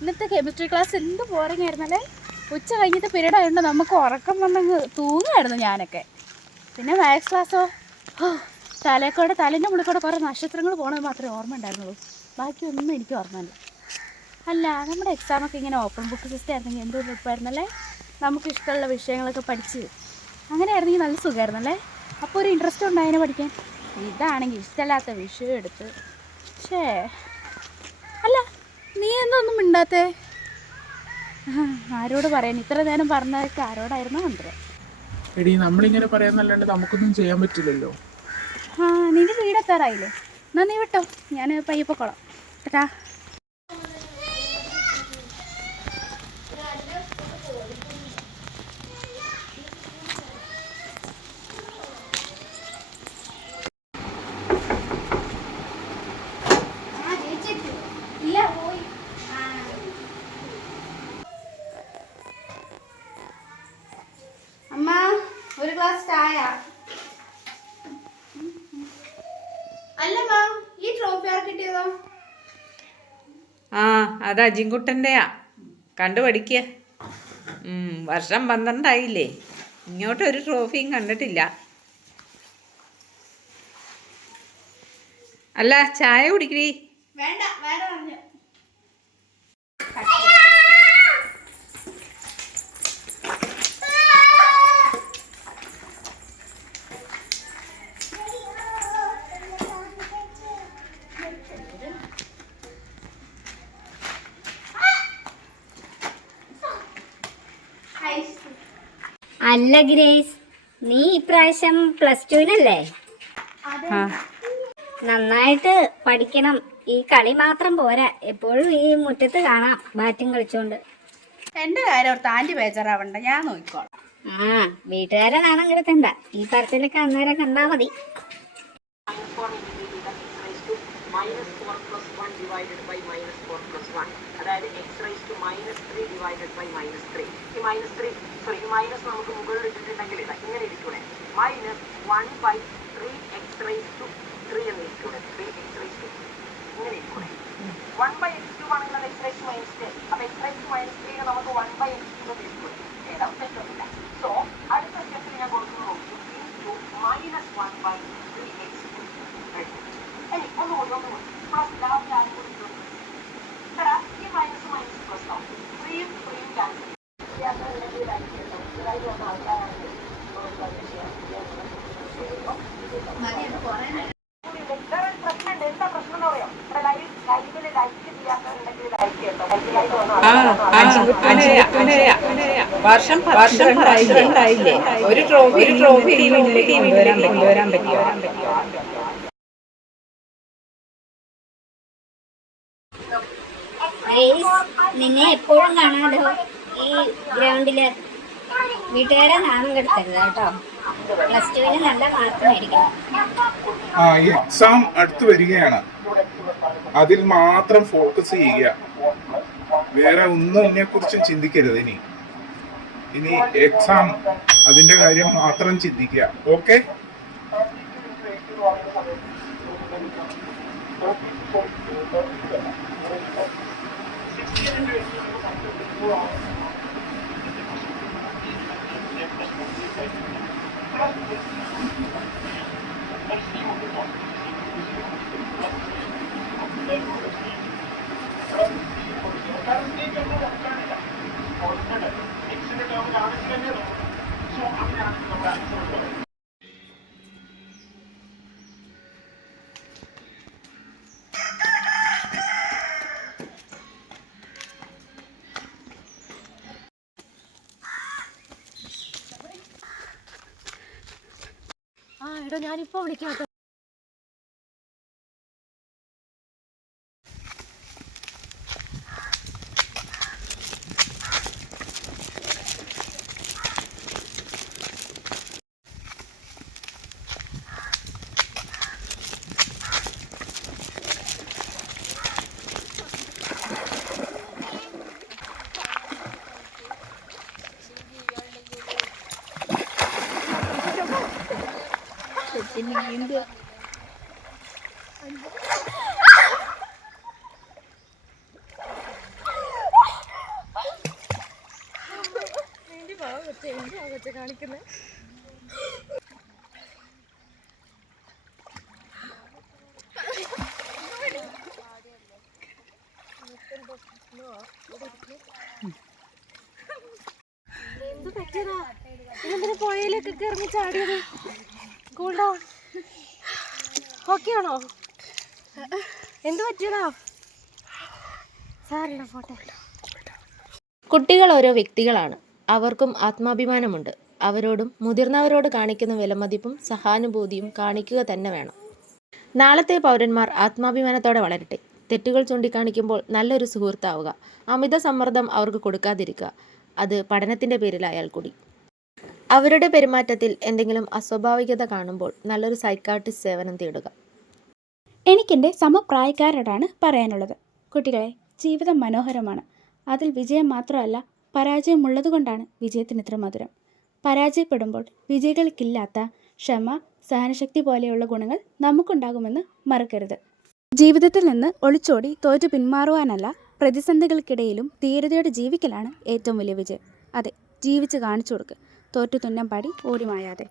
ഇന്നത്തെ chemistry class എന്ത് boring ആയിരുന്നല്ലേ. ഉച്ച കഴിഞ്ഞിട്ട് പീരീഡ് ആയതുകൊണ്ട് നമുക്ക് ഉറക്കം വന്നങ്ങ് തൂങ്ങായിരുന്നു ഞാനൊക്കെ. പിന്നെ മാത്സ് ക്ലാസ്സോ, തലേൻ്റെ മുകളിൽ കൂടെ കുറേ നക്ഷത്രങ്ങൾ പോകണത് മാത്രമേ ഓർമ്മ ഉണ്ടായിരുന്നുള്ളൂ. ബാക്കിയൊന്നും എനിക്ക് ഓർമ്മയില്ല. അല്ല, നമ്മുടെ എക്സാമൊക്കെ ഇങ്ങനെ ഓപ്പൺ ബുക്ക് സിസ്റ്റം ആയിരുന്നെങ്കിൽ എന്ത് എളുപ്പമായിരുന്നല്ലേ. നമുക്ക് ഇഷ്ടമുള്ള വിഷയങ്ങളൊക്കെ പഠിച്ച് അങ്ങനെ ആയിരുന്നെങ്കിൽ നല്ല സുഖമായിരുന്നല്ലേ. അപ്പോൾ ഒരു ഇൻട്രസ്റ്റ് ഉണ്ടായതിനെ പഠിക്കാൻ. ഇതാണെങ്കിൽ ഇഷ്ടമില്ലാത്ത വിഷയം എടുത്ത്. അല്ല, നീ എന്തൊന്നും മിണ്ടാത്തേ? ആരോട് പറയാൻ? ഇത്ര നേരം പറഞ്ഞതൊക്കെ ആരോടായിരുന്നു? മന്ത്രം. എടീ, നമ്മളിങ്ങനെ പറയാന്നല്ലാണ്ട് നമുക്കൊന്നും ചെയ്യാൻ പറ്റില്ലല്ലോ. നിന്റെ വീടെത്താറായില്ലേ? എന്നാ നീ വിട്ടോ, ഞാൻ പയ്യപ്പൊക്കോളാം. ടാ. അമ്മ, ഒരു ഗ്ലാസ് ചായ. അല്ലമ്മ, ഈ ട്രോഫി ആർക്ക് കിട്ടിയതോ? അത് അജിൻകുട്ടൻ്റെയാ. കണ്ടു പഠിക്കുക. വർഷം 12 ആയില്ലേ, ഇങ്ങോട്ടൊരു ട്രോഫിയും കണ്ടിട്ടില്ല. അല്ല, ചായ കുടിക്കടി. വേണ്ട, വേറെ പറഞ്ഞു. അല്ല ഗ്രേസ്, നീ ഇപ്രാവശ്യം +2-നല്ലേ? നന്നായിട്ട് പഠിക്കണം. ഈ കളി മാത്രം പോരാ, എപ്പോഴും ഈ മുറ്റത്ത് കാണാം ബാറ്റും കളിച്ചോണ്ട്. എന്റെ കാര്യം ഓർത്ത് ആന്റി ബേജാറാവണ്ട, ഞാൻ നോക്കിക്കോളാം. വീട്ടുകാരെ നാണം കിടത്തണ്ട. ഈ പറച്ചിലൊക്കെ അന്നേരം കണ്ടാ മതി. അതായത് x⁻³ ഈ മൈനസ് നമുക്ക് മുകളിൽ ഇട്ടിട്ടുണ്ടെങ്കിൽ ഇങ്ങനെ ഇരിക്കൂടെ, -1/3x⁻³ എന്ന് ഇരിക്കൂടെ, 3x⁻³ ഇങ്ങനെ ഇരിക്കൂടെ. 1/x³ ആണെങ്കിൽ x⁻³ അപ്പൊ x⁻³ നമുക്ക് 1/x³ ഇരിക്കൂടെ. ഏതാ തെറ്റൊന്നുമില്ല. സോ അടുത്ത സ്റ്റെപ്പിൽ ഞാൻ കൊടുക്കുന്നു -1/3x². ഒന്നുകൂടി പ്ലസ് ലാസ്റ്റ് ആരും കൂടി ഈ മൈനസ് പ്ലസ് ആവും. 3യും ക്യാൻസൽ. എന്താ പ്രശ്നം എന്ന് പറയാം? ലൈവില് ലൈക്ക് ചെയ്യാത്തുണ്ടെങ്കിൽ ലൈക്ക് ചെയ്യട്ടോ. വർഷം 12 ആയില്ലേ, ഒരു ട്രോഫി കൊണ്ടുവരാൻ പറ്റിയോ? നിന്നെ എപ്പോഴും കാണാലോ ഈ ഗ്രൗണ്ടില്. വീട്ടുകാരെ നാണം കെടുത്തരുത് കേട്ടോ. +2-ന് നല്ല മാർക്ക് മേടിക്കണം. എക്സാം അടുത്ത് വരികയാണ്, അതിൽ മാത്രം ഫോക്കസ് ചെയ്യുക. വേറെ ഒന്നും ഇതിനെ കുറിച്ചും ചിന്തിക്കരുത്. ഇനി എക്സാം, അതിന്റെ കാര്യം മാത്രം ചിന്തിക്കുക. ഓക്കെ? എടാ, ഞാനിപ്പോ വിളിക്കാം. കാണിക്കുന്നത് എന്ത് പറ്റിയതാ? ഇതെന്തിനാ പുഴയിലൊക്കെ ഇറങ്ങി ചാടിയത്? Cool down. ഓക്കെ ആണോ? എന്ത് പറ്റിയതാ? സാറില്ല ഫോട്ടോ. കുട്ടികൾ ഓരോ വ്യക്തികളാണ്. അവർക്കും ആത്മാഭിമാനമുണ്ട്. അവരോടും മുതിർന്നവരോട് കാണിക്കുന്ന വിലമതിപ്പും സഹാനുഭൂതിയും കാണിക്കുക തന്നെ വേണം. നാളത്തെ പൗരന്മാർ ആത്മാഭിമാനത്തോടെ വളരട്ടെ. തെറ്റുകൾ ചൂണ്ടിക്കാണിക്കുമ്പോൾ നല്ലൊരു സുഹൃത്താവുക. അമിത സമ്മർദ്ദം അവർക്ക് കൊടുക്കാതിരിക്കുക. അത് പഠനത്തിൻ്റെ പേരിലായാൽ കൂടി. അവരുടെ പെരുമാറ്റത്തിൽ എന്തെങ്കിലും അസ്വാഭാവികത കാണുമ്പോൾ നല്ലൊരു സൈക്കാട്രിസ്റ്റ് സേവനം തേടുക. എനിക്കെൻ്റെ സമപ്രായക്കാരോടാണ് പറയാനുള്ളത്. കുട്ടികളെ, ജീവിതം മനോഹരമാണ്. അതിൽ വിജയം മാത്രമല്ല, പരാജയമുള്ളതുകൊണ്ടാണ് വിജയത്തിന് ഇത്ര മധുരം. പരാജയപ്പെടുമ്പോൾ വിജയികൾക്കില്ലാത്ത ക്ഷമ, സഹനശക്തി പോലെയുള്ള ഗുണങ്ങൾ നമുക്കുണ്ടാകുമെന്ന് മറക്കരുത്. ജീവിതത്തിൽ നിന്ന് ഒളിച്ചോടി തോറ്റു പിന്മാറുവാനല്ല, പ്രതിസന്ധികൾക്കിടയിലും ധീരതയോടെ ജീവിക്കലാണ് ഏറ്റവും വലിയ വിജയം. അതെ, ജീവിച്ച് കാണിച്ചു കൊടുക്കുക. തോറ്റു തുന്നം പാടി ഓടിമായാതെ.